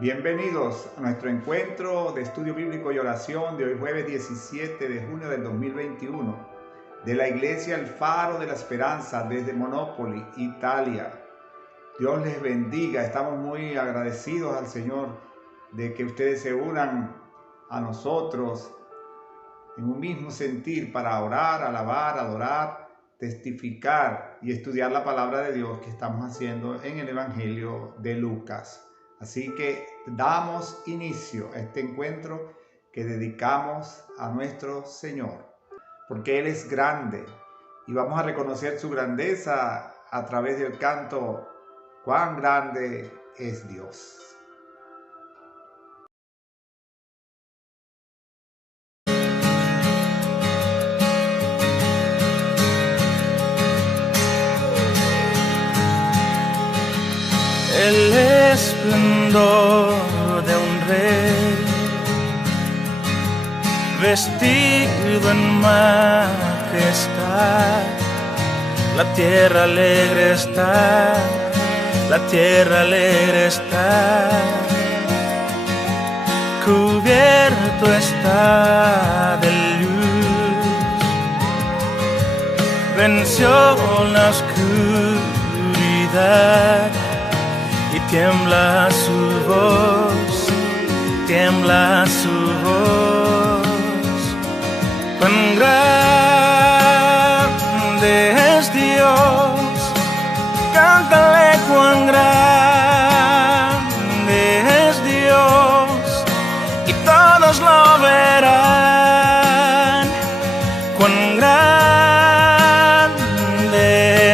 Bienvenidos a nuestro encuentro de estudio bíblico y oración de hoy jueves 17 de junio del 2021 de la Iglesia El Faro de la Esperanza desde Monopoli, Italia. Dios les bendiga, estamos muy agradecidos al Señor de que ustedes se unan a nosotros en un mismo sentir para orar, alabar, adorar, testificar y estudiar la palabra de Dios que estamos haciendo en el Evangelio de Lucas. Así que damos inicio a este encuentro que dedicamos a nuestro Señor, porque Él es grande y vamos a reconocer su grandeza a través del canto "Cuán grande es Dios". El esplendor de un rey, vestido en majestad. La tierra alegre está, la tierra alegre está. Cubierto está de luz, venció la oscuridad. Y tiembla su voz, tiembla su voz. Cuán grande es Dios, cántale cuán grande es Dios, y todos lo verán. Cuán grande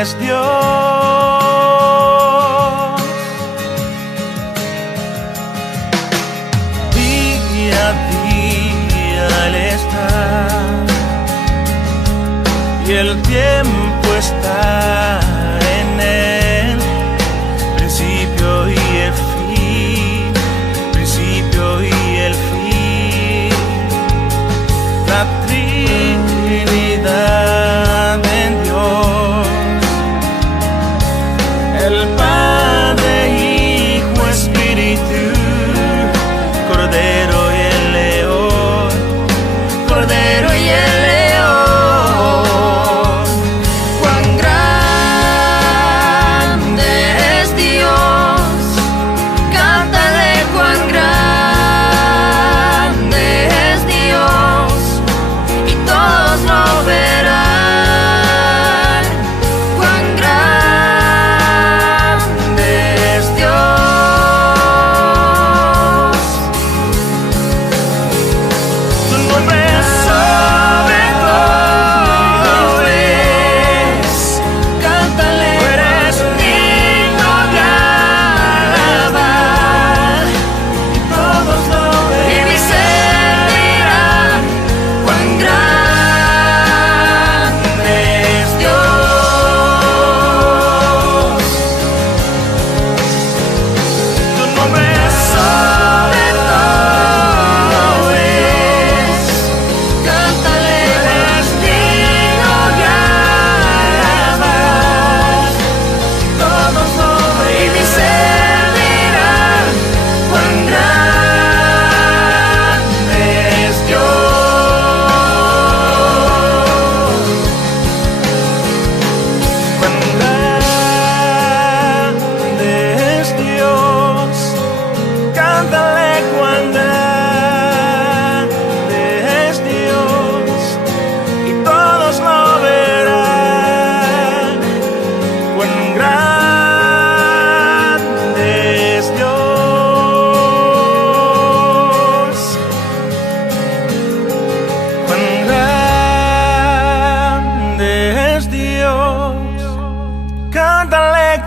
es Dios. Y el tiempo está en él, principio y el fin, principio y el fin. La Trinidad en Dios, el Padre, Hijo, Espíritu, Cordero y el León, Cordero y el León. Cántale cuán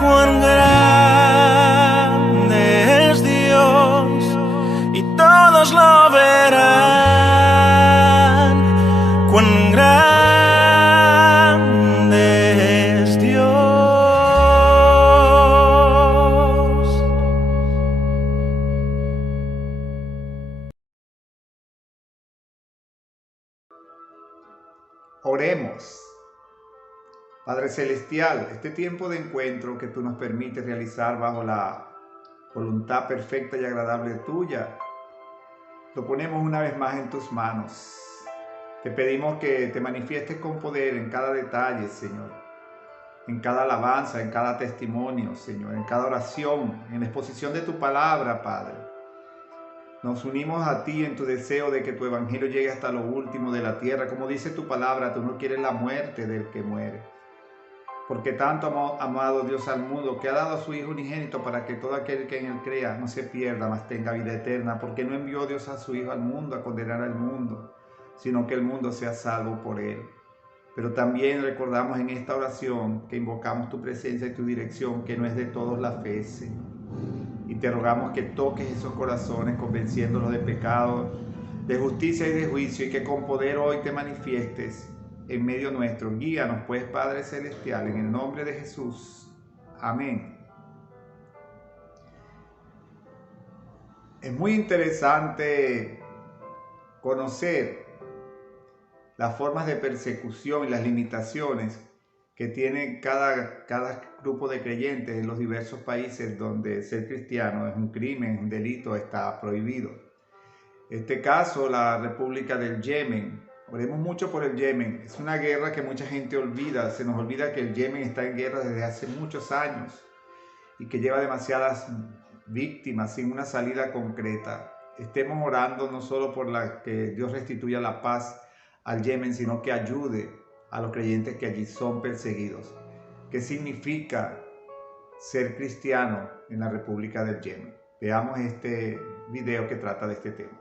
grande es Dios, y todos lo verán. Cuán grande es Dios. Oremos. Padre Celestial, este tiempo de encuentro que tú nos permites realizar bajo la voluntad perfecta y agradable tuya, lo ponemos una vez más en tus manos. Te pedimos que te manifiestes con poder en cada detalle, Señor, en cada alabanza, en cada testimonio, Señor, en cada oración, en la exposición de tu palabra, Padre. Nos unimos a ti en tu deseo de que tu evangelio llegue hasta lo último de la tierra. Como dice tu palabra, tú no quieres la muerte del que muere. Porque tanto ha amado Dios al mundo, que ha dado a su Hijo unigénito para que todo aquel que en él crea no se pierda, mas tenga vida eterna. Porque no envió Dios a su Hijo al mundo a condenar al mundo, sino que el mundo sea salvo por él. Pero también recordamos en esta oración que invocamos tu presencia y tu dirección, que no es de todos la fe, Señor. Y te rogamos que toques esos corazones, convenciéndolos de pecado, de justicia y de juicio, y que con poder hoy te manifiestes en medio nuestro. Guíanos pues, Padre Celestial, en el nombre de Jesús. Amén. Es muy interesante conocer las formas de persecución y las limitaciones que tiene cada grupo de creyentes en los diversos países donde ser cristiano es un crimen, un delito, está prohibido. En este caso, la República del Yemen. Oremos mucho por el Yemen. Es una guerra que mucha gente olvida. Se nos olvida que el Yemen está en guerra desde hace muchos años y que lleva demasiadas víctimas sin una salida concreta. Estemos orando no solo por que Dios restituya la paz al Yemen, sino que ayude a los creyentes que allí son perseguidos. ¿Qué significa ser cristiano en la República del Yemen? Veamos este video que trata de este tema.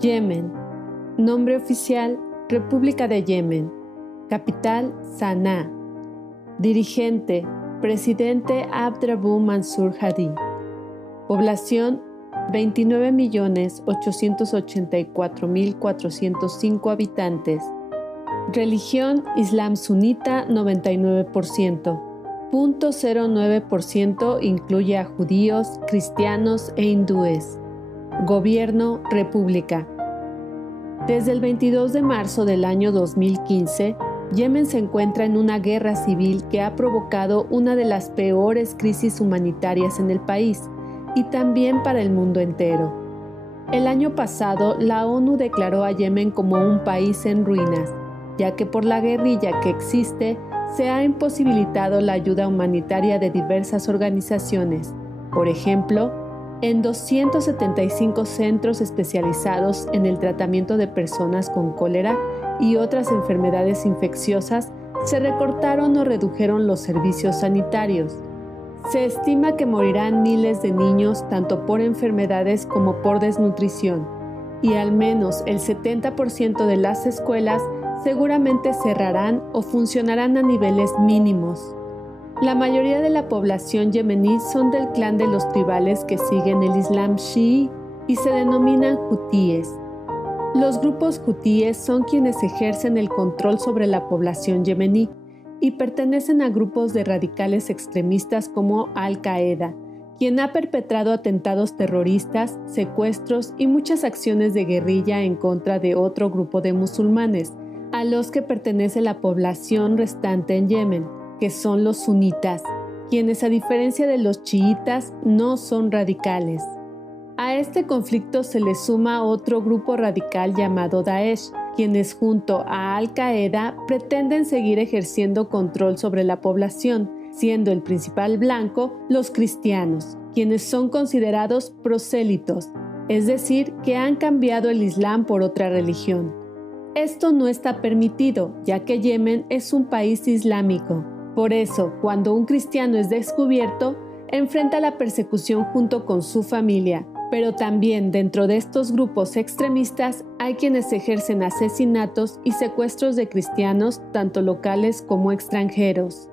Yemen. Nombre oficial: República de Yemen. Capital: Sanaa. Dirigente: Presidente Abdrabbu Mansur Hadi. Población: 29.884.405 habitantes. Religión: Islam sunita, 99%. 0.09% incluye a judíos, cristianos e hindúes. Gobierno: República. Desde el 22 de marzo del año 2015, Yemen se encuentra en una guerra civil que ha provocado una de las peores crisis humanitarias en el país y también para el mundo entero. El año pasado, la ONU declaró a Yemen como un país en ruinas, ya que por la guerrilla que existe, se ha imposibilitado la ayuda humanitaria de diversas organizaciones. Por ejemplo, en 275 centros especializados en el tratamiento de personas con cólera y otras enfermedades infecciosas, se recortaron o redujeron los servicios sanitarios. Se estima que morirán miles de niños tanto por enfermedades como por desnutrición, y al menos el 70% de las escuelas seguramente cerrarán o funcionarán a niveles mínimos. La mayoría de la población yemení son del clan de los tribales que siguen el Islam chií y se denominan hutíes. Los grupos hutíes son quienes ejercen el control sobre la población yemení y pertenecen a grupos de radicales extremistas como Al-Qaeda, quien ha perpetrado atentados terroristas, secuestros y muchas acciones de guerrilla en contra de otro grupo de musulmanes, a los que pertenece la población restante en Yemen, que son los sunitas, quienes a diferencia de los chiitas no son radicales. A este conflicto se le suma otro grupo radical llamado Daesh, quienes junto a Al-Qaeda pretenden seguir ejerciendo control sobre la población, siendo el principal blanco los cristianos, quienes son considerados prosélitos, es decir, que han cambiado el Islam por otra religión. Esto no está permitido, ya que Yemen es un país islámico. Por eso, cuando un cristiano es descubierto, enfrenta la persecución junto con su familia. Pero también dentro de estos grupos extremistas hay quienes ejercen asesinatos y secuestros de cristianos, tanto locales como extranjeros.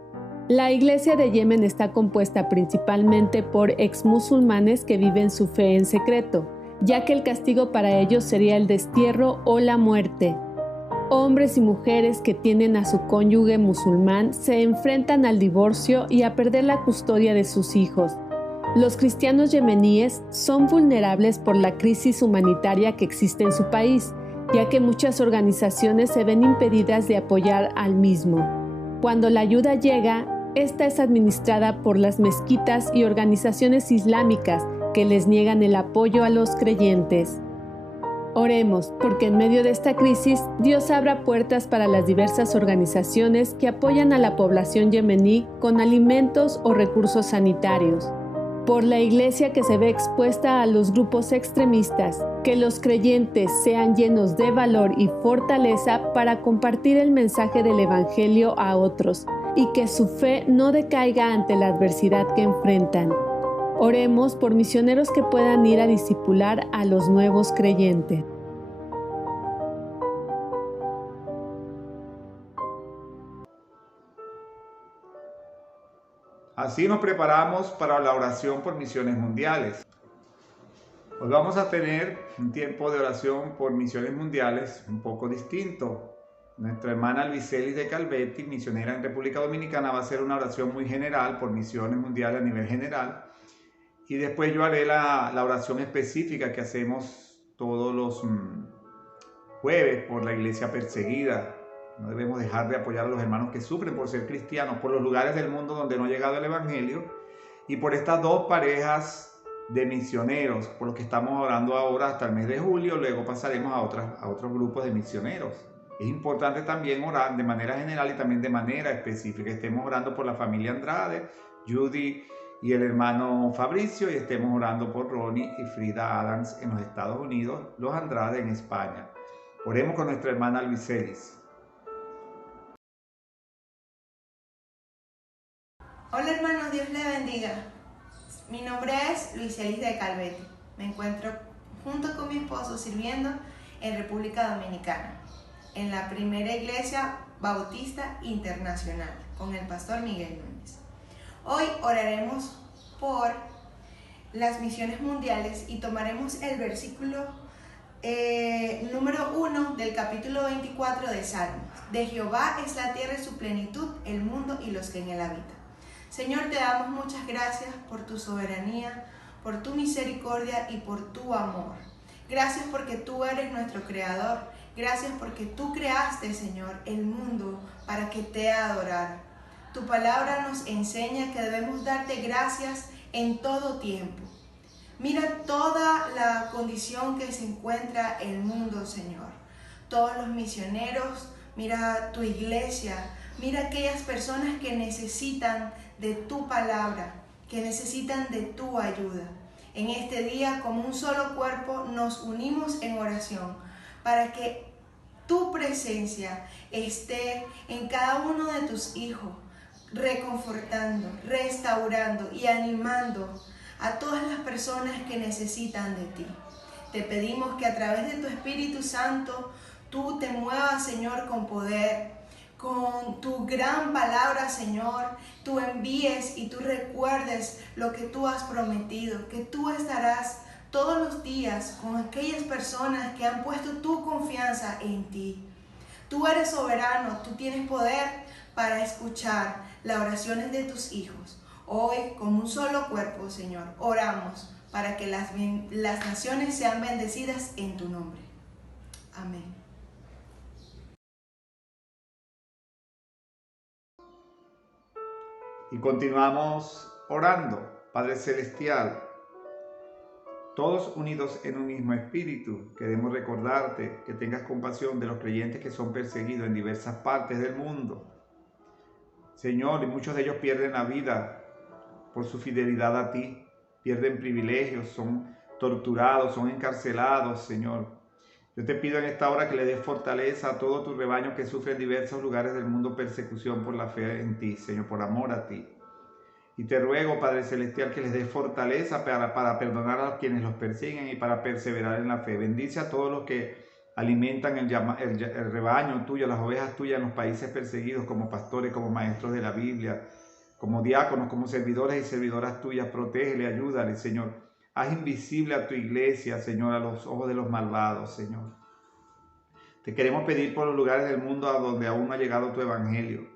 La Iglesia de Yemen está compuesta principalmente por exmusulmanes que viven su fe en secreto, ya que el castigo para ellos sería el destierro o la muerte. Hombres y mujeres que tienen a su cónyuge musulmán se enfrentan al divorcio y a perder la custodia de sus hijos. Los cristianos yemeníes son vulnerables por la crisis humanitaria que existe en su país, ya que muchas organizaciones se ven impedidas de apoyar al mismo. Cuando la ayuda llega, esta es administrada por las mezquitas y organizaciones islámicas que les niegan el apoyo a los creyentes. Oremos, porque en medio de esta crisis, Dios abra puertas para las diversas organizaciones que apoyan a la población yemení con alimentos o recursos sanitarios. Por la Iglesia que se ve expuesta a los grupos extremistas, que los creyentes sean llenos de valor y fortaleza para compartir el mensaje del Evangelio a otros, y que su fe no decaiga ante la adversidad que enfrentan. Oremos por misioneros que puedan ir a discipular a los nuevos creyentes. Así nos preparamos para la oración por misiones mundiales. Hoy vamos a tener un tiempo de oración por misiones mundiales un poco distinto. Nuestra hermana Luiselis de Calvetti, misionera en República Dominicana, va a hacer una oración muy general por misiones mundiales a nivel general. Y después yo haré la oración específica que hacemos todos los jueves por la iglesia perseguida. No debemos dejar de apoyar a los hermanos que sufren por ser cristianos, por los lugares del mundo donde no ha llegado el Evangelio y por estas dos parejas de misioneros, por los que estamos orando ahora hasta el mes de julio. Luego pasaremos a otros grupos de misioneros. Es importante también orar de manera general y también de manera específica. Estemos orando por la familia Andrade, Judy y el hermano Fabricio, y estemos orando por Ronnie y Frida Adams en los Estados Unidos, los Andrade en España. Oremos con nuestra hermana Luiselis. Hola hermanos, Dios les bendiga. Mi nombre es Luiselis de Calvetti. Me encuentro junto con mi esposo sirviendo en República Dominicana, en la primera iglesia bautista internacional, con el pastor Miguel Núñez. Hoy oraremos por las misiones mundiales y tomaremos el versículo número 1 del capítulo 24 de Salmos. De Jehová es la tierra y su plenitud, el mundo y los que en él habitan. Señor, te damos muchas gracias por tu soberanía, por tu misericordia y por tu amor. Gracias porque tú eres nuestro creador. Gracias porque tú creaste, Señor, el mundo para que te adorara. Tu palabra nos enseña que debemos darte gracias en todo tiempo. Mira toda la condición que se encuentra el mundo, Señor. Todos los misioneros, mira tu iglesia, mira aquellas personas que necesitan de tu palabra, que necesitan de tu ayuda. En este día, como un solo cuerpo, nos unimos en oración para que tu presencia esté en cada uno de tus hijos, reconfortando, restaurando y animando a todas las personas que necesitan de ti. Te pedimos que a través de tu Espíritu Santo tú te muevas, Señor, con poder, con tu gran palabra, Señor, tú envíes y tú recuerdes lo que tú has prometido, que tú estarás todos los días con aquellas personas que han puesto tu confianza en ti. Tú eres soberano, tú tienes poder para escuchar las oraciones de tus hijos. Hoy, como un solo cuerpo, Señor, oramos para que las naciones sean bendecidas en tu nombre. Amén. Y continuamos orando. Padre Celestial, todos unidos en un mismo espíritu, queremos recordarte que tengas compasión de los creyentes que son perseguidos en diversas partes del mundo. Señor, y muchos de ellos pierden la vida por su fidelidad a ti, pierden privilegios, son torturados, son encarcelados, Señor. Yo te pido en esta hora que le des fortaleza a todo tu rebaño que sufre en diversos lugares del mundo persecución por la fe en ti, Señor, por amor a ti. Y te ruego, Padre Celestial, que les des fortaleza para perdonar a quienes los persiguen y para perseverar en la fe. Bendice a todos los que alimentan el rebaño tuyo, las ovejas tuyas en los países perseguidos, como pastores, como maestros de la Biblia, como diáconos, como servidores y servidoras tuyas. Protégele, ayúdale, Señor. Haz invisible a tu iglesia, Señor, a los ojos de los malvados, Señor. Te queremos pedir por los lugares del mundo a donde aún no ha llegado tu evangelio.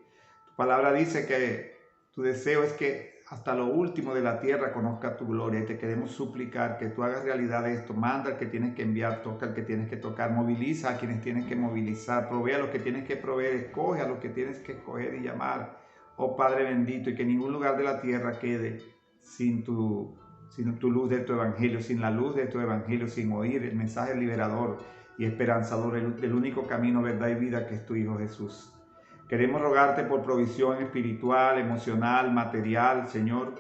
Tu palabra dice que tu deseo es que hasta lo último de la tierra conozca tu gloria, y te queremos suplicar que tú hagas realidad esto. Manda al que tienes que enviar, toca al que tienes que tocar, moviliza a quienes tienes que movilizar, provee a los que tienes que proveer, escoge a los que tienes que escoger y llamar, oh Padre bendito, y que ningún lugar de la tierra quede sin tu luz de tu evangelio, sin la luz de tu evangelio, sin oír el mensaje liberador y esperanzador del único camino, verdad y vida, que es tu Hijo Jesús. Queremos rogarte por provisión espiritual, emocional, material, Señor,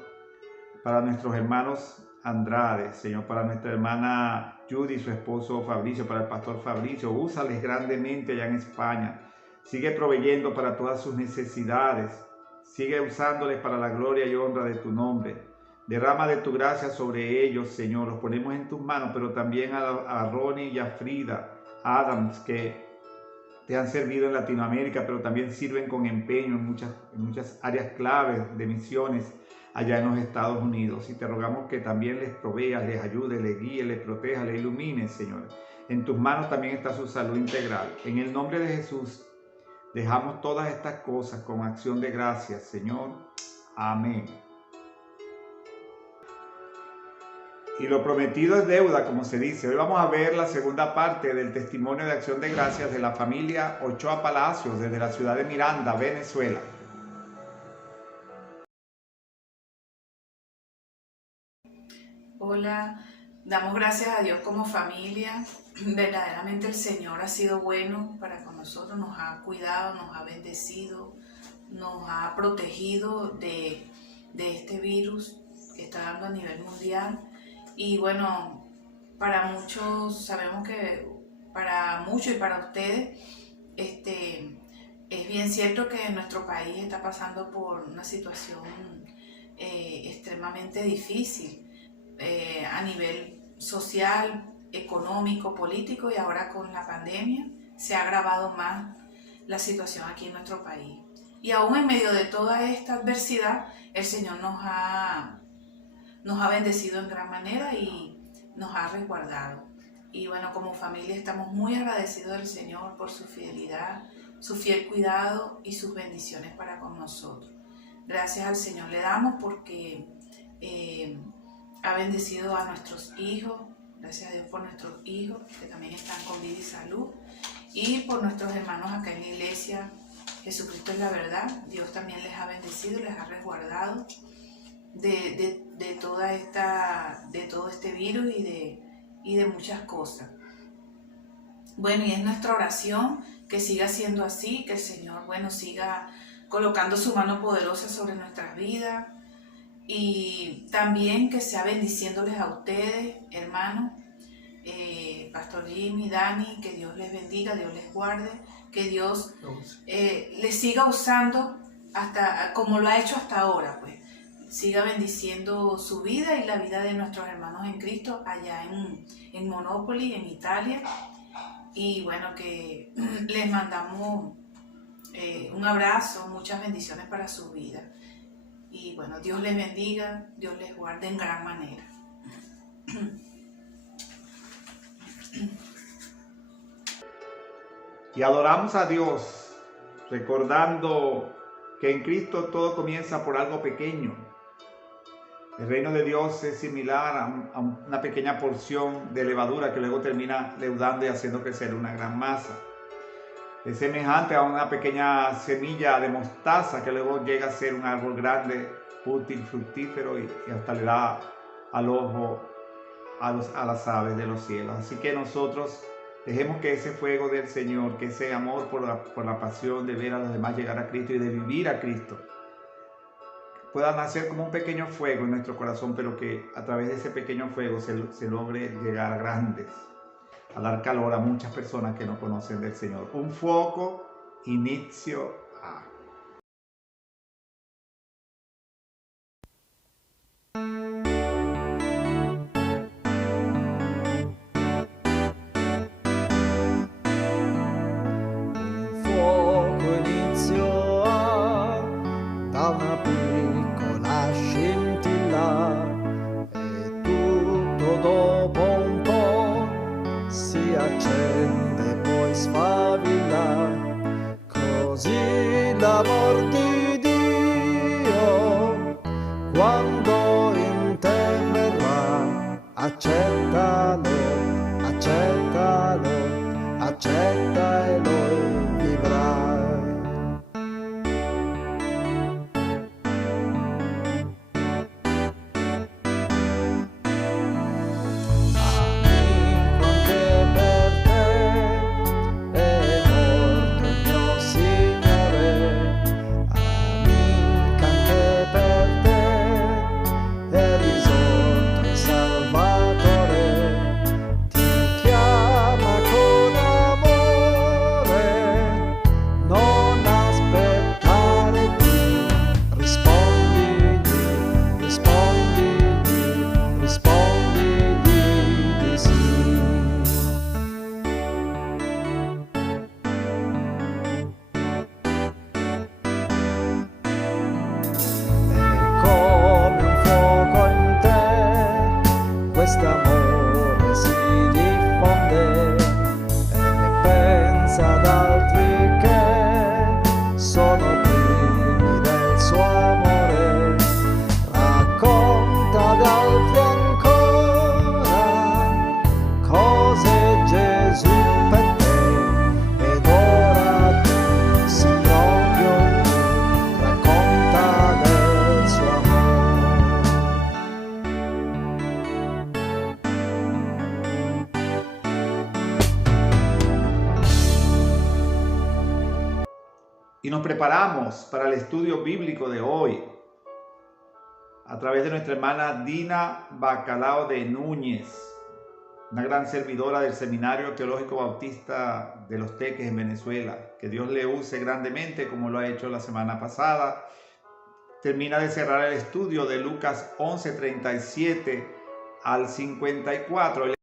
para nuestros hermanos Andrade, Señor, para nuestra hermana Judy, su esposo Fabricio, para el pastor Fabricio. Úsales grandemente allá en España. Sigue proveyendo para todas sus necesidades. Sigue usándoles para la gloria y honra de tu nombre. Derrama de tu gracia sobre ellos, Señor. Los ponemos en tus manos, pero también a Ronnie y a Frida Adams, que te han servido en Latinoamérica, pero también sirven con empeño en muchas áreas claves de misiones allá en los Estados Unidos. Y te rogamos que también les proveas, les ayudes, les guíes, les protejas, les ilumines, Señor. En tus manos también está su salud integral. En el nombre de Jesús, dejamos todas estas cosas con acción de gracias, Señor. Amén. Y lo prometido es deuda, como se dice. Hoy vamos a ver la segunda parte del testimonio de acción de gracias de la familia Ochoa Palacios desde la ciudad de Miranda, Venezuela. Hola, damos gracias a Dios como familia. Verdaderamente el Señor ha sido bueno para con nosotros, nos ha cuidado, nos ha bendecido, nos ha protegido de este virus que está dando a nivel mundial. Y bueno, para muchos, sabemos que para muchos y para ustedes, es bien cierto que nuestro país está pasando por una situación extremadamente difícil a nivel social, económico, político, y ahora con la pandemia se ha agravado más la situación aquí en nuestro país. Y aún en medio de toda esta adversidad, el Señor nos ha bendecido en gran manera y nos ha resguardado. Y bueno, como familia estamos muy agradecidos al Señor por su fidelidad, su fiel cuidado y sus bendiciones para con nosotros. Gracias al Señor le damos porque ha bendecido a nuestros hijos. Gracias a Dios por nuestros hijos que también están con vida y salud, y por nuestros hermanos acá en la iglesia. Jesucristo es la verdad. Dios también les ha bendecido, les ha resguardado de todo este virus y de muchas cosas. Bueno, y es nuestra oración que siga siendo así, que el Señor, bueno, siga colocando su mano poderosa sobre nuestras vidas, y también que sea bendiciéndoles a ustedes, hermanos, Pastor Jimmy, Dani, que Dios les bendiga, Dios les guarde, que Dios les siga usando hasta como lo ha hecho hasta ahora, pues. Siga bendiciendo su vida y la vida de nuestros hermanos en Cristo allá en Monopoli, en Italia. Y bueno, que les mandamos un abrazo, muchas bendiciones para su vida. Y bueno, Dios les bendiga, Dios les guarde en gran manera. Y adoramos a Dios, recordando que en Cristo todo comienza por algo pequeño. El reino de Dios es similar a una pequeña porción de levadura que luego termina leudando y haciendo crecer una gran masa. Es semejante a una pequeña semilla de mostaza que luego llega a ser un árbol grande, útil, fructífero y hasta le da al ojo a las aves de los cielos. Así que nosotros dejemos que ese fuego del Señor, que ese amor por la pasión de ver a los demás llegar a Cristo y de vivir a Cristo, pueda nacer como un pequeño fuego en nuestro corazón, pero que a través de ese pequeño fuego se logre llegar a grandes, a dar calor a muchas personas que no conocen del Señor. Un fuoco inizio a... Un fuoco iniziò da una piccola scintilla, e tutto dopo un po' si accende, poi sfavilla. Così l'amor di Dio accettalo, accettalo, accettalo e vivrai. Amico, anche per te è morto il mio Signore. Amica, anche per te è risorto il Salvatore. Ti chiama con amore, non aspettare più. Rispondigli, rispondigli, rispondigli di sì. E come un fuoco in te, quest'amore si diffonde, e pensa ad altri che sono primi del suo amore. Racconta ad altri ancora cose Gesù per te, ed ora tu sì proprio tu racconta del suo amore. Y nos preparamos para el estudio bíblico de hoy a través de nuestra hermana Dina Bacalao de Núñez, una gran servidora del Seminario Teológico Bautista de Los Teques en Venezuela. Que Dios le use grandemente como lo ha hecho la semana pasada. Termina de cerrar el estudio de Lucas 11:37 al 54.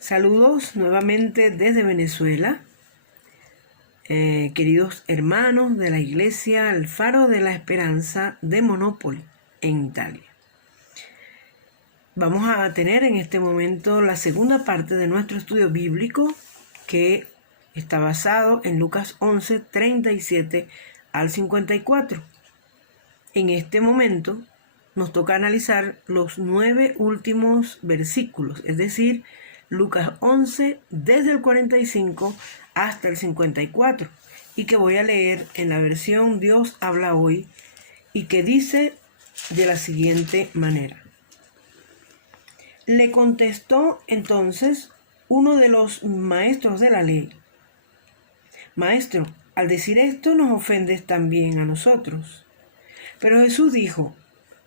Saludos nuevamente desde Venezuela, queridos hermanos de la Iglesia El Faro de la Esperanza de Monopoli, en Italia. Vamos a tener en este momento la segunda parte de nuestro estudio bíblico, que está basado en Lucas 11, 37 al 54. En este momento nos toca analizar los 9 últimos versículos, es decir, Lucas 11 desde el 45 hasta el 54, y que voy a leer en la versión Dios habla hoy, y que dice de la siguiente manera. Le contestó entonces uno de los maestros de la ley: Maestro, al decir esto nos ofendes también a nosotros. Pero Jesús dijo: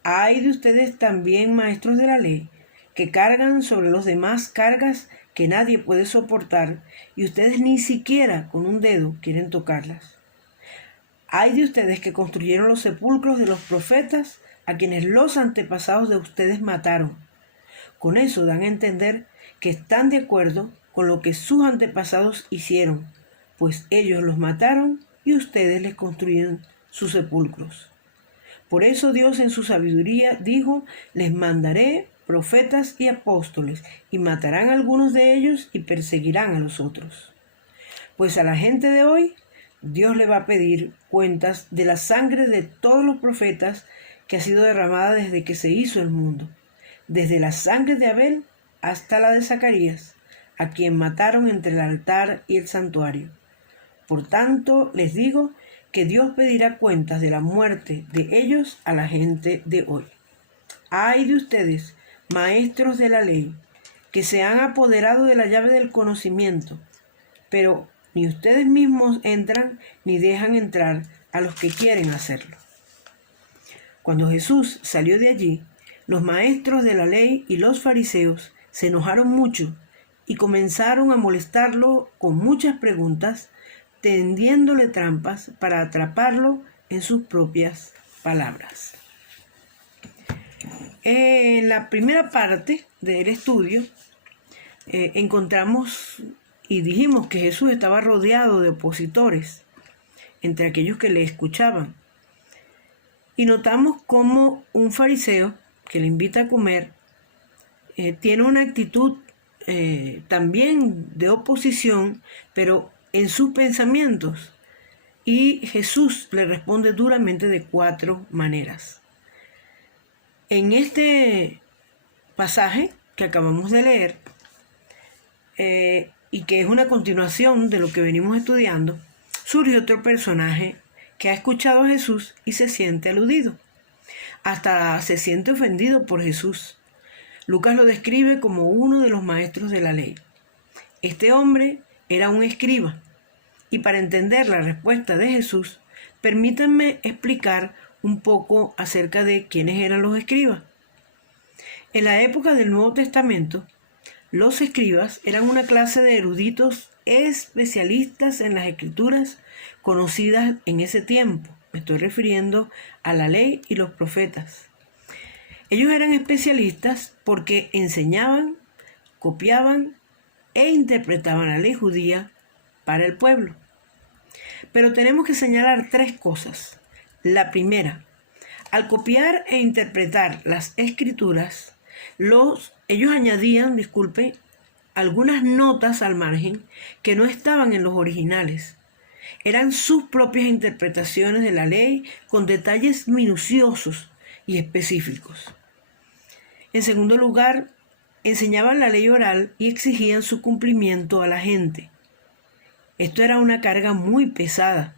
Ay de ustedes también, maestros de la ley, que cargan sobre los demás cargas que nadie puede soportar, y ustedes ni siquiera con un dedo quieren tocarlas. Ay de ustedes que construyeron los sepulcros de los profetas, a quienes los antepasados de ustedes mataron. Con eso dan a entender que están de acuerdo con lo que sus antepasados hicieron, pues ellos los mataron y ustedes les construyeron sus sepulcros. Por eso Dios en su sabiduría dijo: les mandaré profetas y apóstoles, y matarán a algunos de ellos y perseguirán a los otros. Pues a la gente de hoy, Dios le va a pedir cuentas de la sangre de todos los profetas que ha sido derramada desde que se hizo el mundo, desde la sangre de Abel hasta la de Zacarías, a quien mataron entre el altar y el santuario. Por tanto, les digo que Dios pedirá cuentas de la muerte de ellos a la gente de hoy. Ay de ustedes, maestros de la ley, que se han apoderado de la llave del conocimiento, pero ni ustedes mismos entran ni dejan entrar a los que quieren hacerlo. Cuando Jesús salió de allí, los maestros de la ley y los fariseos se enojaron mucho y comenzaron a molestarlo con muchas preguntas, tendiéndole trampas para atraparlo en sus propias palabras. En la primera parte del estudio encontramos y dijimos que Jesús estaba rodeado de opositores entre aquellos que le escuchaban. Y notamos cómo un fariseo que le invita a comer tiene una actitud también de oposición, pero en sus pensamientos y Jesús le responde duramente de 4 maneras. En este pasaje que acabamos de leer, y que es una continuación de lo que venimos estudiando, surge otro personaje que ha escuchado a Jesús y se siente aludido. Hasta se siente ofendido por Jesús. Lucas lo describe como uno de los maestros de la ley. Este hombre era un escriba. Y para entender la respuesta de Jesús, permítanme explicar un poco acerca de quiénes eran los escribas. En la época del Nuevo Testamento, los escribas eran una clase de eruditos especialistas en las escrituras conocidas en ese tiempo. Me estoy refiriendo a la ley y los profetas. Ellos eran especialistas porque enseñaban, copiaban e interpretaban la ley judía para el pueblo. Pero tenemos que señalar 3 cosas. La primera, al copiar e interpretar las escrituras, ellos añadían, algunas notas al margen que no estaban en los originales. Eran sus propias interpretaciones de la ley con detalles minuciosos y específicos. En segundo lugar, enseñaban la ley oral y exigían su cumplimiento a la gente. Esto era una carga muy pesada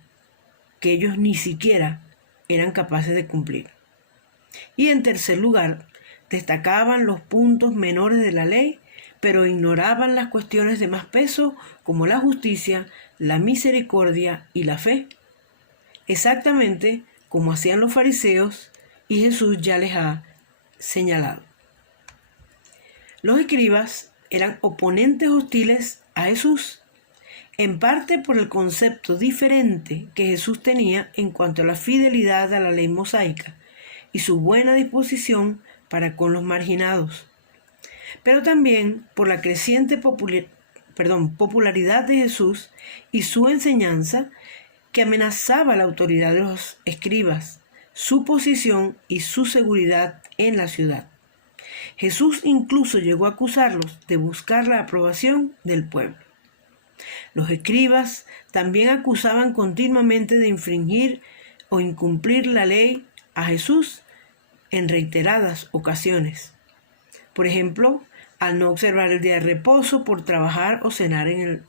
que ellos ni siquiera eran capaces de cumplir. Y en tercer lugar, destacaban los puntos menores de la ley, pero ignoraban las cuestiones de más peso como la justicia, la misericordia y la fe. Exactamente como hacían los fariseos y Jesús ya les ha señalado. Los escribas eran oponentes hostiles a Jesús, en parte por el concepto diferente que Jesús tenía en cuanto a la fidelidad a la ley mosaica y su buena disposición para con los marginados, pero también por la creciente popularidad de Jesús y su enseñanza que amenazaba la autoridad de los escribas, su posición y su seguridad en la ciudad. Jesús incluso llegó a acusarlos de buscar la aprobación del pueblo. Los escribas también acusaban continuamente de infringir o incumplir la ley a Jesús en reiteradas ocasiones. Por ejemplo, al no observar el día de reposo por trabajar o sanar en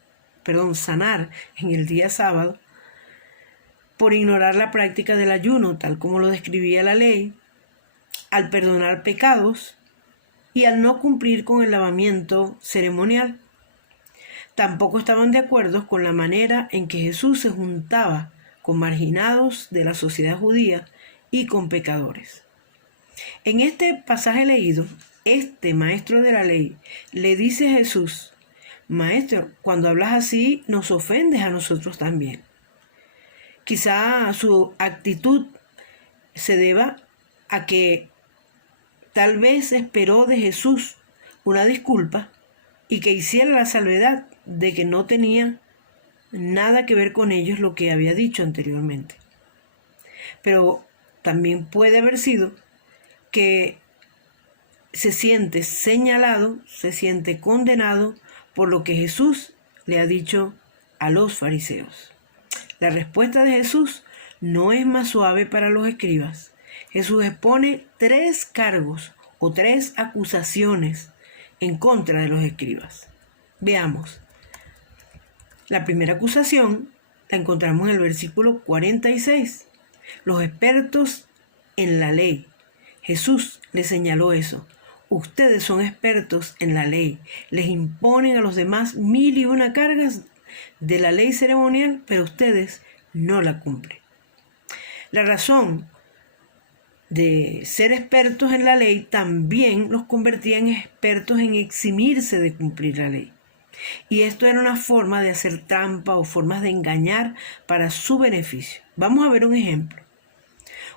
el día sábado, por ignorar la práctica del ayuno tal como lo describía la ley, al perdonar pecados y al no cumplir con el lavamiento ceremonial. Tampoco estaban de acuerdo con la manera en que Jesús se juntaba con marginados de la sociedad judía y con pecadores. En este pasaje leído, este maestro de la ley le dice a Jesús: Maestro, cuando hablas así nos ofendes a nosotros también. Quizá su actitud se deba a que tal vez esperó de Jesús una disculpa y que hiciera la salvedad de que no tenía nada que ver con ellos lo que había dicho anteriormente. Pero también puede haber sido que se siente señalado, se siente condenado por lo que Jesús le ha dicho a los fariseos. La respuesta de Jesús no es más suave para los escribas. Jesús expone 3 cargos o 3 acusaciones en contra de los escribas. Veamos. La primera acusación la encontramos en el versículo 46. Los expertos en la ley. Jesús les señaló eso. Ustedes son expertos en la ley. Les imponen a los demás 1001 cargas de la ley ceremonial, pero ustedes no la cumplen. La razón de ser expertos en la ley también los convertía en expertos en eximirse de cumplir la ley. Y esto era una forma de hacer trampa o formas de engañar para su beneficio. Vamos a ver un ejemplo.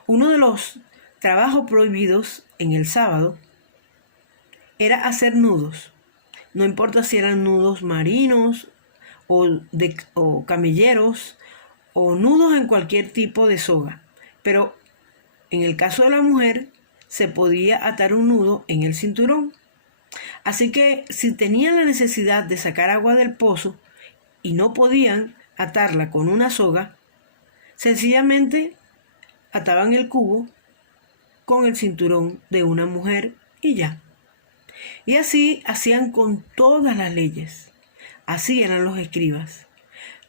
Uno de los trabajos prohibidos en el sábado era hacer nudos. No importa si eran nudos marinos o camilleros o nudos en cualquier tipo de soga. Pero en el caso de la mujer se podía atar un nudo en el cinturón. Así que si tenían la necesidad de sacar agua del pozo y no podían atarla con una soga, Sencillamente ataban el cubo con el cinturón de una mujer y ya. Y así hacían con todas las leyes. Así eran los escribas.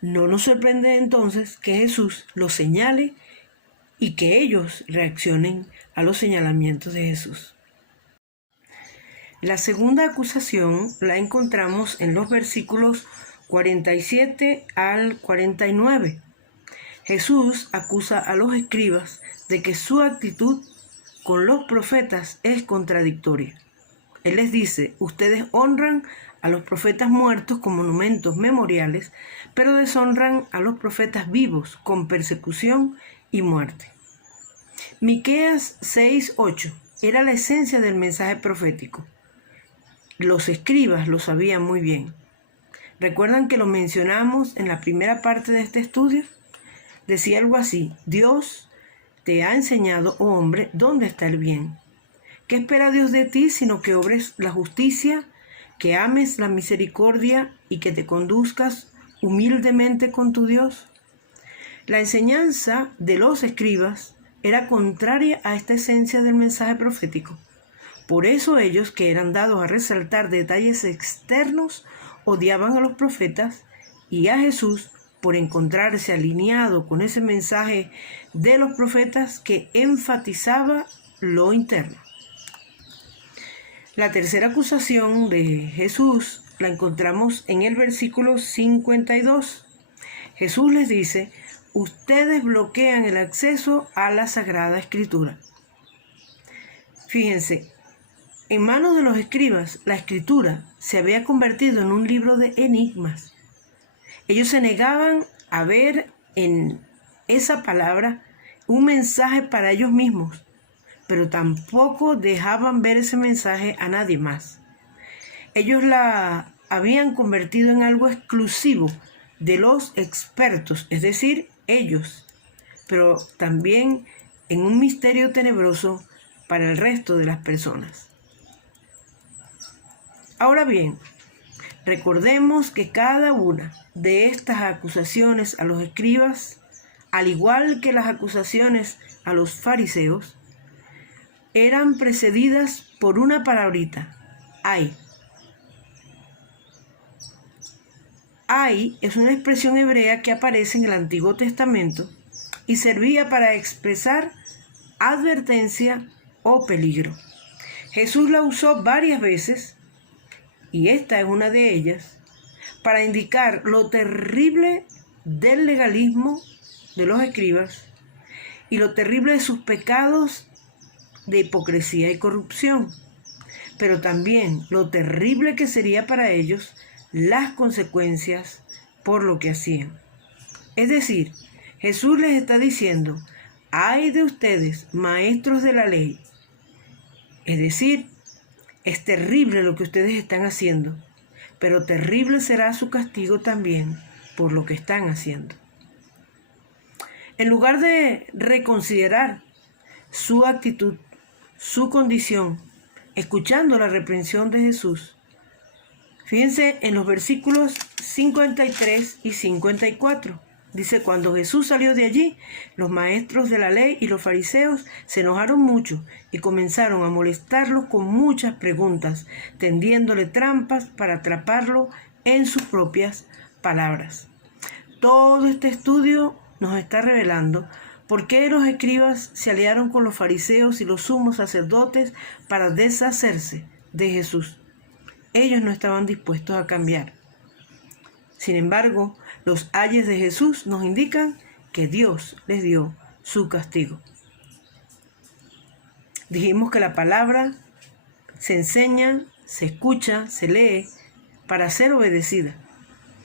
No nos sorprende entonces que Jesús los señale y que ellos reaccionen a los señalamientos de Jesús. La segunda acusación la encontramos en los versículos 47 al 49. Jesús acusa a los escribas de que su actitud con los profetas es contradictoria. Él les dice: ustedes honran a los profetas muertos con monumentos memoriales, pero deshonran a los profetas vivos con persecución y muerte. Miqueas 6:8 era la esencia del mensaje profético. Los escribas lo sabían muy bien. ¿Recuerdan que lo mencionamos en la primera parte de este estudio? Decía algo así: Dios te ha enseñado, oh hombre, dónde está el bien. ¿Qué espera Dios de ti sino que obres la justicia, que ames la misericordia y que te conduzcas humildemente con tu Dios? La enseñanza de los escribas era contraria a esta esencia del mensaje profético. Por eso ellos, que eran dados a resaltar detalles externos, odiaban a los profetas y a Jesús por encontrarse alineado con ese mensaje de los profetas que enfatizaba lo interno. La tercera acusación de Jesús la encontramos en el versículo 52. Jesús les dice: ustedes bloquean el acceso a la Sagrada Escritura. Fíjense, en manos de los escribas, la Escritura se había convertido en un libro de enigmas. Ellos se negaban a ver en esa palabra un mensaje para ellos mismos, pero tampoco dejaban ver ese mensaje a nadie más. Ellos la habían convertido en algo exclusivo de los expertos, es decir, ellos, pero también en un misterio tenebroso para el resto de las personas. Ahora bien, recordemos que cada una de estas acusaciones a los escribas, al igual que las acusaciones a los fariseos, eran precedidas por una palabrita: ay. Ay es una expresión hebrea que aparece en el Antiguo Testamento y servía para expresar advertencia o peligro. Jesús la usó varias veces, y esta es una de ellas, para indicar lo terrible del legalismo de los escribas y lo terrible de sus pecados de hipocresía y corrupción, pero también lo terrible que sería para ellos las consecuencias por lo que hacían. Es decir, Jesús les está diciendo: ay de ustedes, maestros de la ley. Es decir, es terrible lo que ustedes están haciendo, pero terrible será su castigo también por lo que están haciendo. En lugar de reconsiderar su actitud, su condición, escuchando la reprensión de Jesús, fíjense en los versículos 53 y 54. Dice: cuando Jesús salió de allí, los maestros de la ley y los fariseos se enojaron mucho y comenzaron a molestarlo con muchas preguntas, tendiéndole trampas para atraparlo en sus propias palabras. Todo este estudio nos está revelando por qué los escribas se aliaron con los fariseos y los sumos sacerdotes para deshacerse de Jesús. Ellos no estaban dispuestos a cambiar. Sin embargo, los ayes de Jesús nos indican que Dios les dio su castigo. Dijimos que la palabra se enseña, se escucha, se lee para ser obedecida.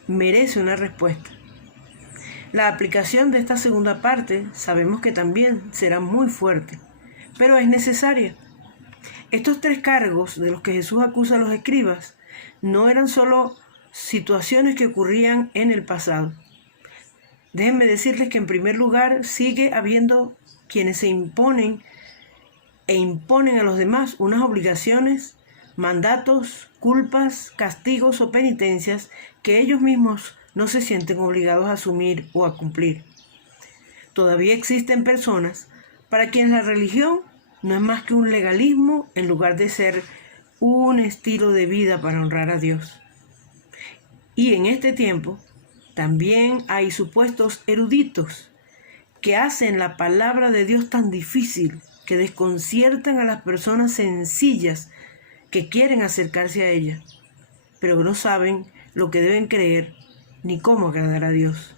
Merece una respuesta. La aplicación de esta segunda parte sabemos que también será muy fuerte, pero es necesaria. Estos tres cargos de los que Jesús acusa a los escribas no eran solo situaciones que ocurrían en el pasado. Déjenme decirles que en primer lugar sigue habiendo quienes se imponen e imponen a los demás unas obligaciones, mandatos, culpas, castigos o penitencias que ellos mismos no se sienten obligados a asumir o a cumplir. todavía existen personas para quienes la religión no es más que un legalismo en lugar de ser un estilo de vida para honrar a Dios. Y en este tiempo también hay supuestos eruditos que hacen la palabra de Dios tan difícil que desconciertan a las personas sencillas que quieren acercarse a ella, pero que no saben lo que deben creer ni cómo agradar a Dios.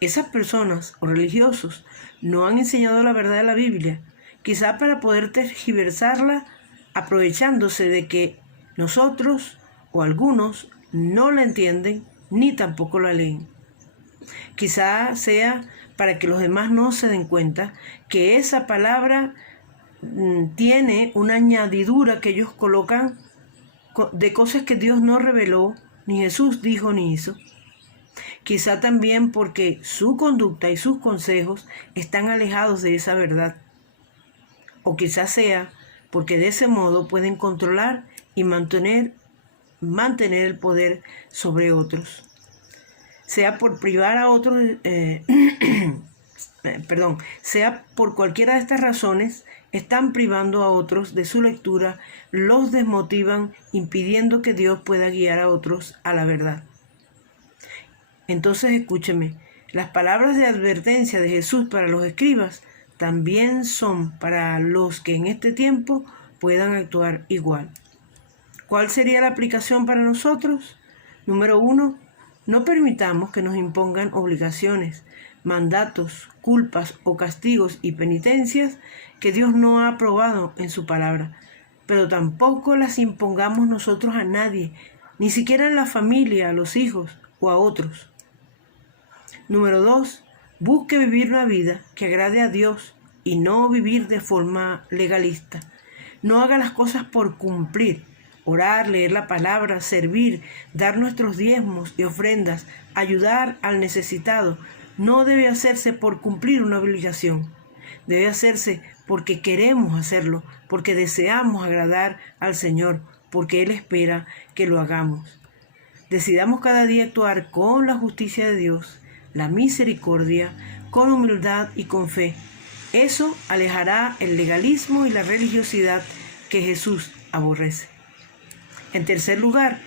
Esas personas o religiosos no han enseñado la verdad de la Biblia, quizá para poder tergiversarla, aprovechándose de que nosotros o algunos no la entienden ni tampoco la leen. Quizá sea para que los demás no se den cuenta que esa palabra tiene una añadidura que ellos colocan de cosas que Dios no reveló, ni Jesús dijo ni hizo. Quizá también porque su conducta y sus consejos están alejados de esa verdad. O quizá sea porque de ese modo pueden controlar y mantener el poder sobre otros. Sea por privar a otros, sea por cualquiera de estas razones, están privando a otros de su lectura, los desmotivan, impidiendo que Dios pueda guiar a otros a la verdad. Entonces escúcheme, las palabras de advertencia de Jesús para los escribas también son para los que en este tiempo puedan actuar igual. ¿Cuál sería la aplicación para nosotros? Número 1, no permitamos que nos impongan obligaciones, mandatos, culpas o castigos y penitencias que Dios no ha aprobado en su palabra, pero tampoco las impongamos nosotros a nadie, ni siquiera en la familia, a los hijos o a otros. Número 2, busque vivir una vida que agrade a Dios y no vivir de forma legalista. No haga las cosas por cumplir. Orar, leer la palabra, servir, dar nuestros diezmos y ofrendas, ayudar al necesitado, no debe hacerse por cumplir una obligación. Debe hacerse porque queremos hacerlo, porque deseamos agradar al Señor, porque Él espera que lo hagamos. Decidamos cada día actuar con la justicia de Dios, la misericordia, con humildad y con fe. Eso alejará el legalismo y la religiosidad que Jesús aborrece. En tercer lugar,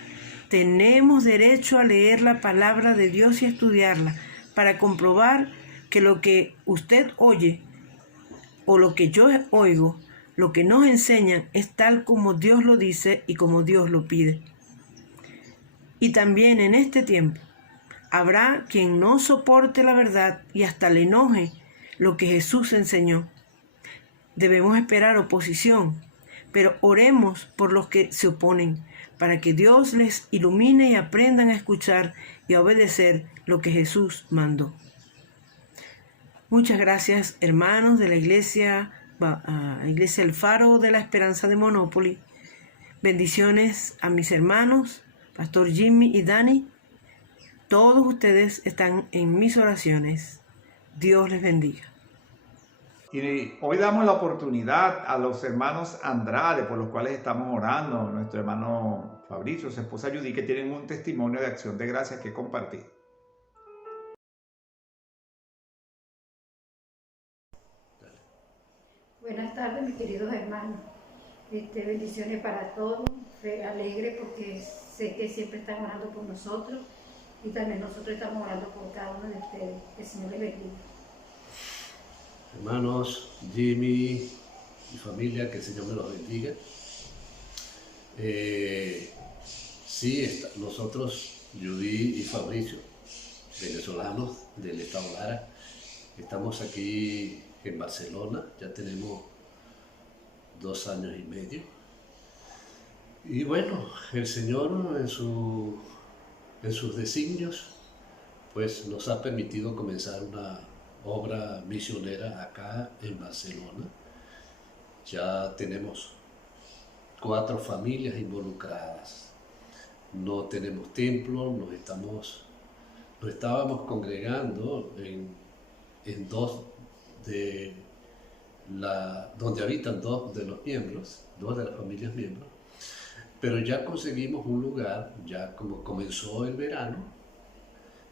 tenemos derecho a leer la palabra de Dios y a estudiarla para comprobar que lo que usted oye o lo que yo oigo, lo que nos enseñan es tal como Dios lo dice y como Dios lo pide. Y también en este tiempo habrá quien no soporte la verdad y hasta le enoje lo que Jesús enseñó. Debemos esperar oposición, pero oremos por los que se oponen, para que Dios les ilumine y aprendan a escuchar y a obedecer lo que Jesús mandó. Muchas gracias, hermanos de la Iglesia El Faro de la Esperanza de Monópoli. Bendiciones a mis hermanos, Pastor Jimmy y Dani. Todos ustedes están en mis oraciones. Dios les bendiga. Y hoy damos la oportunidad a los hermanos Andrade, por los cuales estamos orando, nuestro hermano Fabricio, su esposa Judy, que tienen un testimonio de acción de gracias que compartir. Buenas tardes, mis queridos hermanos. Bendiciones para todos, alegre porque sé que siempre están orando por nosotros y también nosotros estamos orando por cada uno de ustedes. Que el Señor les bendiga. Hermanos, Jimmy y familia, que el Señor me los bendiga. Nosotros, Judy y Fabricio, venezolanos del estado Lara, estamos aquí en Barcelona, ya tenemos 2 años y medio. Y bueno, el Señor en sus designios, pues nos ha permitido comenzar una obra misionera acá en Barcelona. Ya tenemos 4 familias involucradas. No tenemos templo, nos estábamos congregando en 2 de donde habitan 2 de los miembros, 2 de las familias miembros, pero ya conseguimos un lugar, ya como comenzó el verano,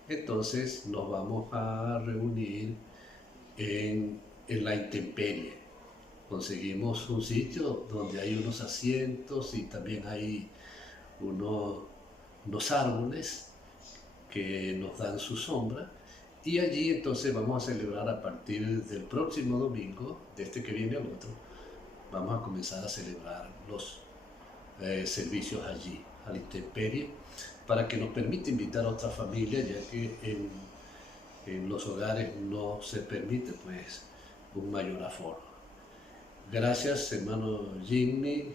entonces nos vamos a reunir en la intemperie. Conseguimos un sitio donde hay unos asientos y también hay unos árboles que nos dan su sombra, y allí entonces vamos a celebrar a partir del próximo domingo, de este que viene al otro, vamos a comenzar a celebrar los servicios allí, a la intemperie, para que nos permita invitar a otras familias, ya que en los hogares no se permite pues un mayor aforo. Gracias, hermano Jimmy.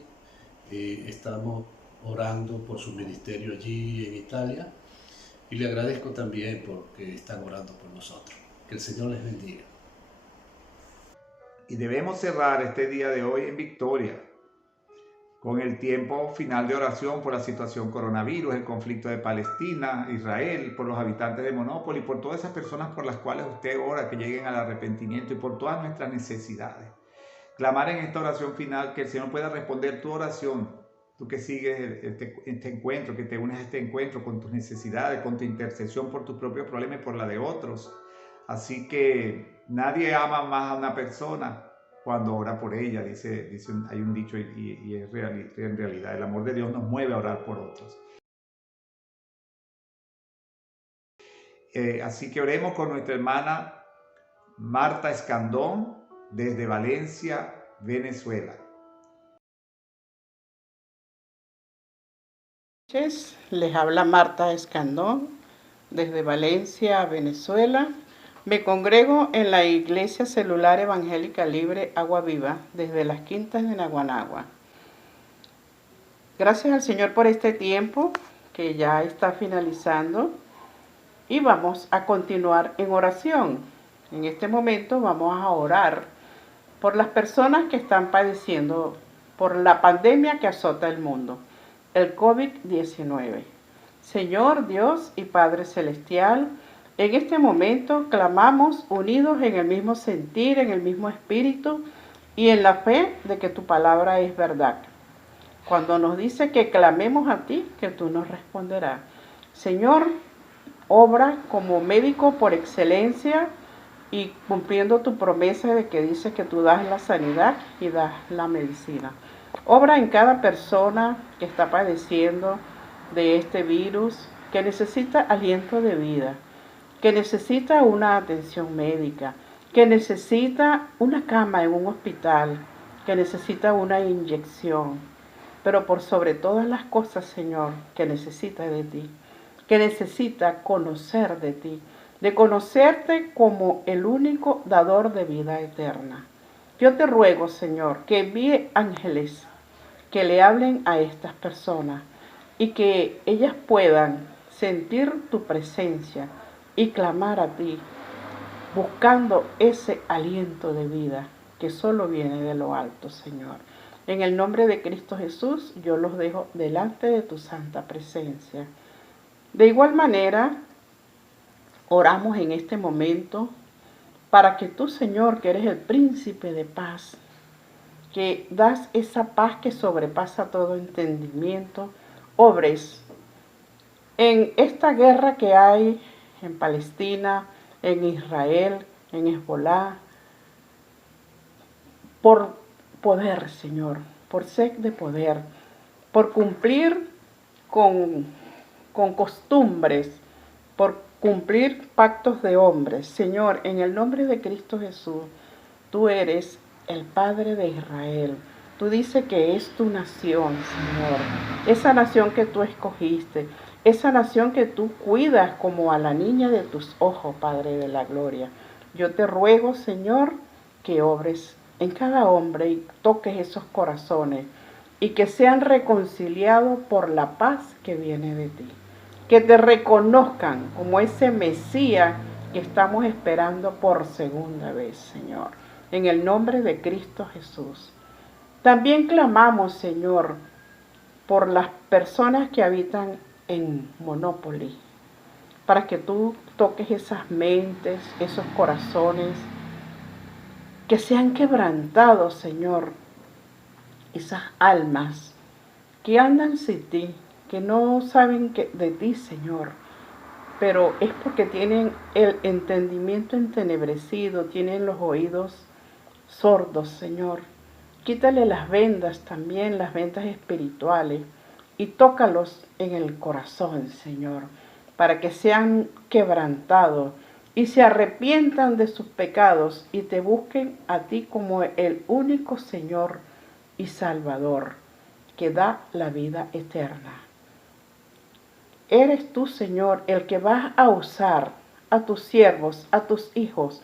Estamos orando por su ministerio allí en Italia, y le agradezco también porque están orando por nosotros. Que el Señor les bendiga. Y debemos cerrar este día de hoy en victoria, con el tiempo final de oración por la situación coronavirus, el conflicto de Palestina, Israel, por los habitantes de Monópoli, por todas esas personas por las cuales usted ora que lleguen al arrepentimiento, y por todas nuestras necesidades. Clamar en esta oración final que el Señor pueda responder tu oración, tú que sigues este encuentro, que te unes a este encuentro con tus necesidades, con tu intercesión por tus propios problemas y por la de otros. Así que nadie ama más a una persona cuando ora por ella, hay un dicho y es en realidad. El amor de Dios nos mueve a orar por otros. Así que oremos con nuestra hermana Marta Escandón desde Valencia, Venezuela. Les habla Marta Escandón desde Valencia, Venezuela. Me congrego en la Iglesia Celular Evangélica Libre Agua Viva desde las Quintas de Naguanagua. Gracias al Señor por este tiempo que ya está finalizando, y vamos a continuar en oración. En este momento vamos a orar por las personas que están padeciendo por la pandemia que azota el mundo, el COVID-19. Señor Dios y Padre Celestial, en este momento clamamos unidos en el mismo sentir, en el mismo espíritu y en la fe de que tu palabra es verdad. Cuando nos dice que clamemos a ti, que tú nos responderás. Señor, obra como médico por excelencia y cumpliendo tu promesa de que dices que tú das la sanidad y das la medicina. Obra en cada persona que está padeciendo de este virus, que necesita aliento de vida, que necesita una atención médica, que necesita una cama en un hospital, que necesita una inyección, pero por sobre todas las cosas, Señor, que necesita de ti, que necesita conocer de ti, de conocerte como el único dador de vida eterna. Yo te ruego, Señor, que envíe ángeles que le hablen a estas personas y que ellas puedan sentir tu presencia y clamar a ti, buscando ese aliento de vida que solo viene de lo alto, Señor. En el nombre de Cristo Jesús, yo los dejo delante de tu santa presencia. De igual manera, oramos en este momento para que tú, Señor, que eres el príncipe de paz, que das esa paz que sobrepasa todo entendimiento, obres en esta guerra que hay en Palestina, en Israel, en Hezbolá, por poder, Señor, por sed de poder, por cumplir con costumbres, por cumplir pactos de hombres. Señor, en el nombre de Cristo Jesús, tú eres el Padre de Israel. Tú dices que es tu nación, Señor, esa nación que tú escogiste, esa nación que tú cuidas como a la niña de tus ojos, Padre de la gloria. Yo te ruego, Señor, que obres en cada hombre y toques esos corazones y que sean reconciliados por la paz que viene de ti. Que te reconozcan como ese Mesías que estamos esperando por segunda vez, Señor. En el nombre de Cristo Jesús. También clamamos, Señor, por las personas que habitan en Monópoli, para que tú toques esas mentes, esos corazones, que se han quebrantado, Señor, esas almas que andan sin ti, que no saben de ti, Señor. pero es porque tienen el entendimiento entenebrecido, tienen los oídos sordos, Señor. Quítale las vendas también, las vendas espirituales, y tócalos en el corazón, Señor, para que sean quebrantados y se arrepientan de sus pecados y te busquen a ti como el único Señor y Salvador que da la vida eterna. Eres tú, Señor, el que vas a usar a tus siervos, a tus hijos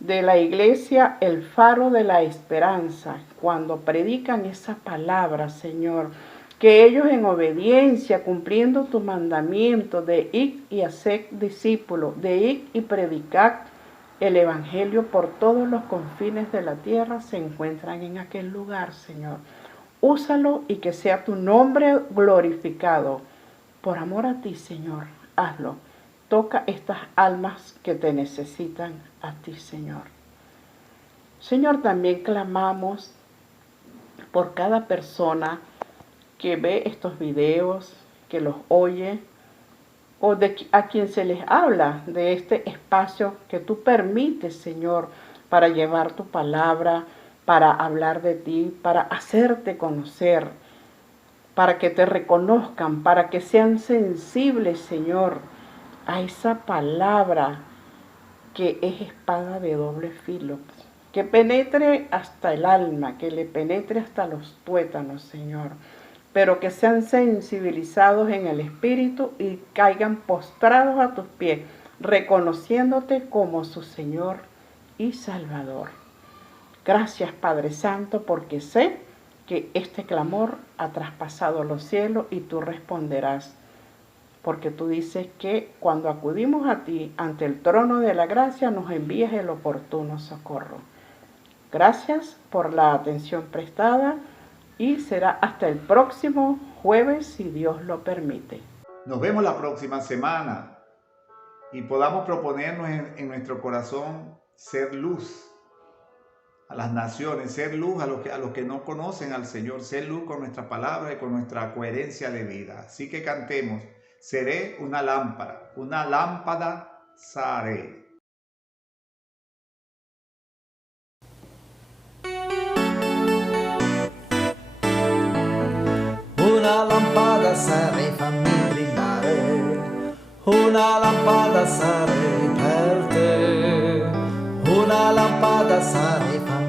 de la iglesia, el faro de la esperanza, cuando predican esa palabra, Señor, que ellos en obediencia, cumpliendo tu mandamiento de ir y hacer discípulos, de ir y predicar el evangelio por todos los confines de la tierra, se encuentran en aquel lugar, Señor. Úsalo y que sea tu nombre glorificado. Por amor a ti, Señor, hazlo. Toca estas almas que te necesitan a ti, Señor. Señor, también clamamos por cada persona que ve estos videos, que los oye, o a quien se les habla de este espacio que tú permites, Señor, para llevar tu palabra, para hablar de ti, para hacerte conocer, para que te reconozcan, para que sean sensibles, Señor, a esa palabra que es espada de doble filo, que penetre hasta el alma, que le penetre hasta los tuétanos, Señor, pero que sean sensibilizados en el espíritu y caigan postrados a tus pies, reconociéndote como su Señor y Salvador. Gracias, Padre Santo, porque sé que este clamor ha traspasado los cielos y tú responderás, porque tú dices que cuando acudimos a ti ante el trono de la gracia nos envías el oportuno socorro. Gracias por la atención prestada y será hasta el próximo jueves si Dios lo permite. Nos vemos la próxima semana y podamos proponernos en nuestro corazón ser luz a las naciones, ser luz a los que no conocen al Señor, ser luz con nuestra palabra y con nuestra coherencia de vida. Así que cantemos, seré una lámpara seré. Una lampada sarei, fammi brillare, una lampada sarei per te, una lampada sarei, fammi